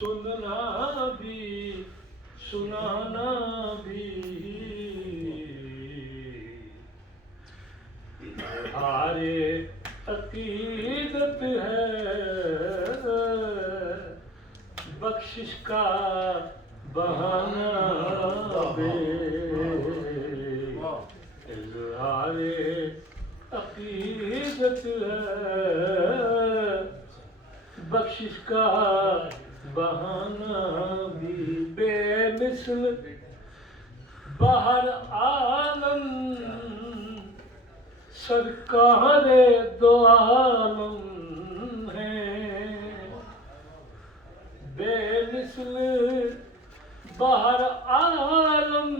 سننا بھی سنانا بھی اظہار عقیدت ہے، بخشش کا بہانہ بھی اظہار عقیدت ہے، بخشش کا بہانہ بھی بے مثل بہر عالم، سرکار دو عالم ہیں، بے مثل بہر عالم،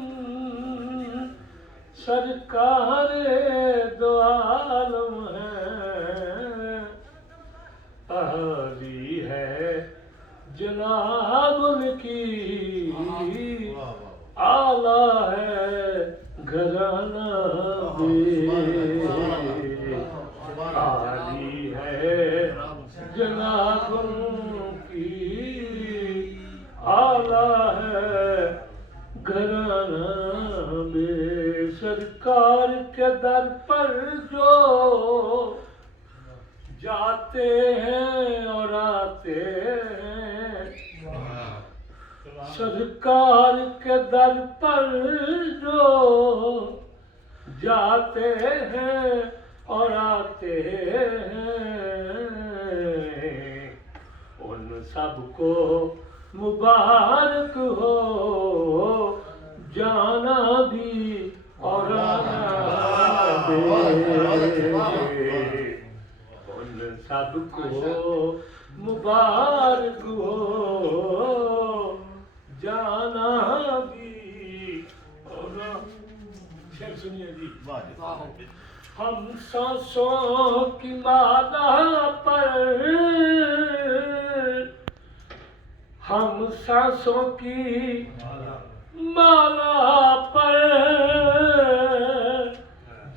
سرکار دو عالم ہیں، احالی ہے جناب ان کی، اعلیٰ ہے گھرانہ بھی، اعلی ہے جناب ان کی، اعلیٰ ہے گھرانہ بھی، سرکار کے در پر جو جاتے ہیں اور آتے ہیں، سرکار کے در پر جو جاتے ہیں اور آتے ہیں، ان سب کو مبارک ہو جانا بھی اور آنا بھی، ان سب کو مبارک ہو جانا بھی اور شعر سنیے جی، ہم سانسوں کی مالا پر، ہم سانسوں کی مالا پر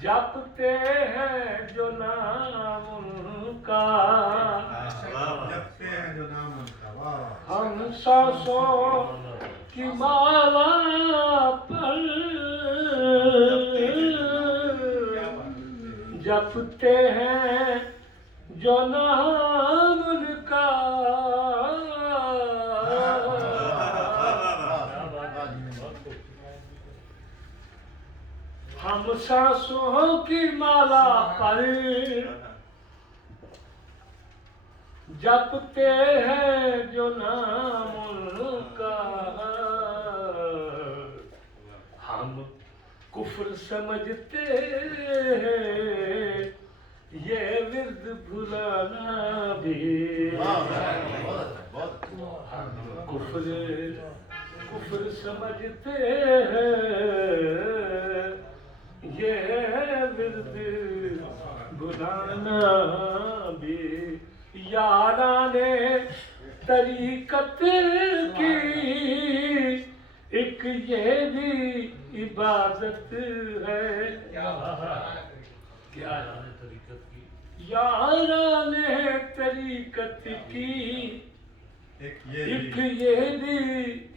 جپتے ہیں جو نام ان کا، ہم سانسوں کی مالا پر جپتے ہیں جو نام ان کا، ہم سانسوں کی مالا پر جپتے ہیں جو نام ان کا، ہم کفر سمجھتے ہیں یہ ورد بھلانا بھی، ہم کفر سمجھتے ہیں یہ ورد بھلانا بھی، یاران طریقت کی ایک یہ بھی عبادت ہے، کیا طریقت کی، یاران طریقت کی ایک یہ بھی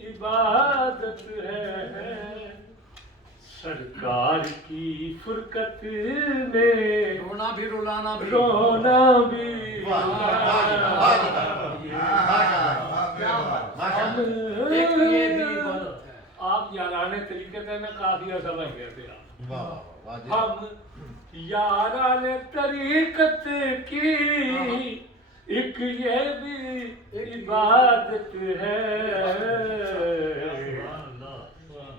عبادت ہے، سرکار کی فرقت میں رونا بھی رلانا بھی، رونا بھی آپ یارانے طریقے سے میں کافی سمجھ گئے تھے آپ، ہم یاران طریقت کی ایک یہ بھی عبادت ہے،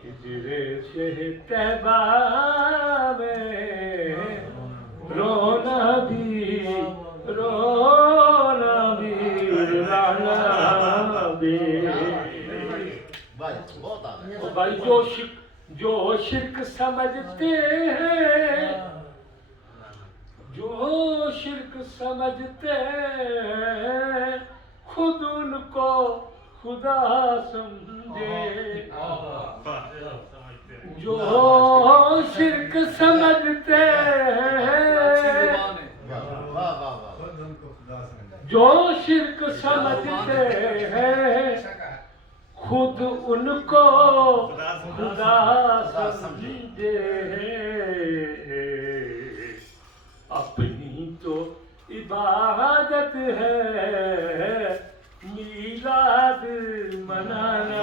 ہجرے سے طیبہ میں رونا بھی رلانا بھی، بھائی جو شرک سمجھتے ہیں، جو شرک سمجھتے ہیں خود ان کو خدا سمجھے، جو شرک سمجھتے ہیں جو شرک سمجھتے ہیں خود ان کو خدا سمجھے اپنی تو عبادت ہے میلاد منانا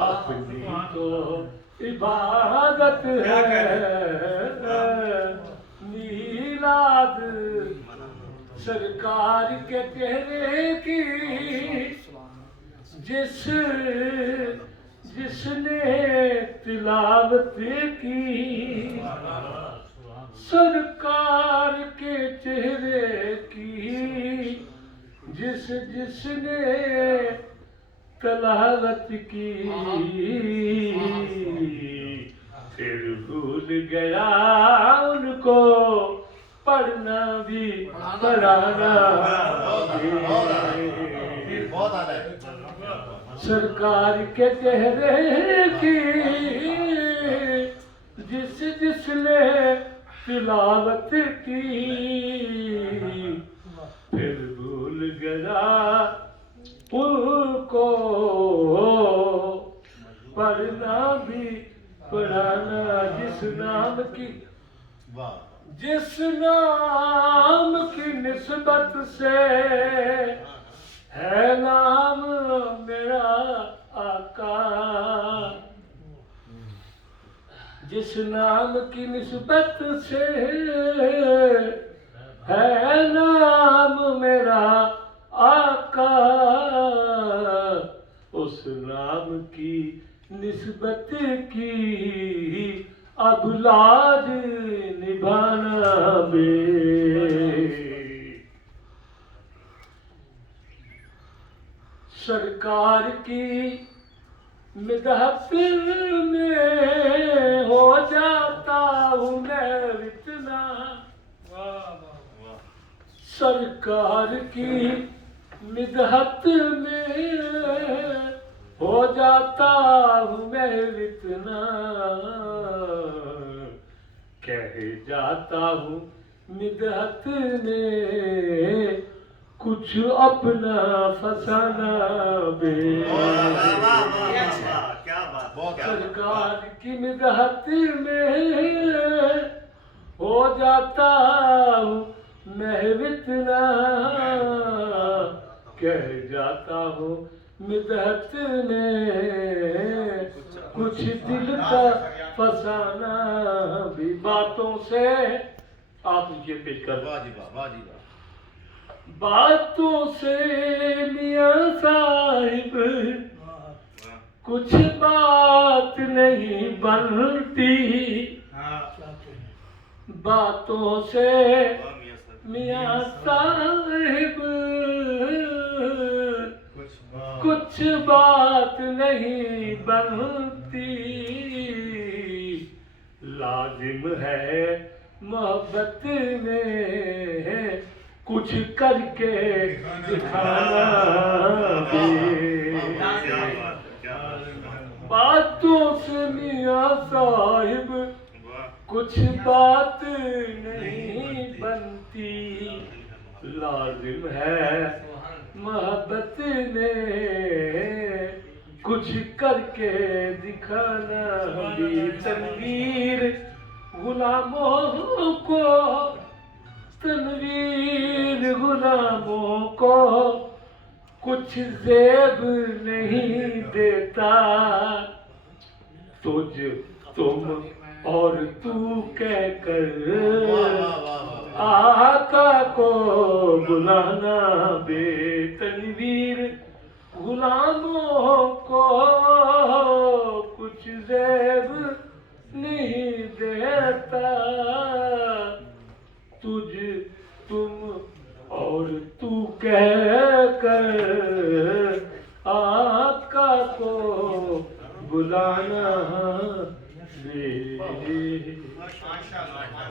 اپنی تو عبادت ہے میلاد سرکار کے چہرے کی جس نے تلاوت کی سرکار کے چہرے کی جس نے تلاوت کی پھر بھول گیا ان کو پڑھنا بھی پڑھانا سرکار کے چہرے کی جس نے تلاوت کی پھر بھول گیا ان کو پڑھنا بھی پڑھانا جس نام کی نسبت سے ہے نام میرا آقا جس نام کی نسبت سے ہے نام میرا آقا اس نام کی نسبت کی اب لاج نبھانا بے سرکار کی مدحت میں ہو جاتا ہوں میں اتنا سرکار کی مدحت میں ہو جاتا ہوں میں اتنا کہہ جاتا ہوں مدحت میں کچھ اپنا فسانہ بے سرکار کی مدحت میں ہو جاتا ہوں میں اتنا کہہ جاتا ہوں مدحت میں کچھ دل کا فسانہ بھی باتوں سے آپ یہ پیش کر باتوں سے میاں صاحب کچھ بات نہیں بنتی باتوں سے میاں صاحب کچھ بات نہیں بنتی لازم ہے محبت میں کچھ کر کے دکھانا بھی باتوں سے میاں صاحب کچھ بات نہیں بنتی لازم ہے محبت میں کچھ کر کے دکھانا بھی تنویر غلاموں کو تنویر غلاموں کو کچھ زیب نہیں دیتا تجھ تم اور تو کہہ کر آقا کو بلانا بے تنویر غلاموں کو کچھ زیب نہیں دیتا تجھ تم اور تو کہہ کر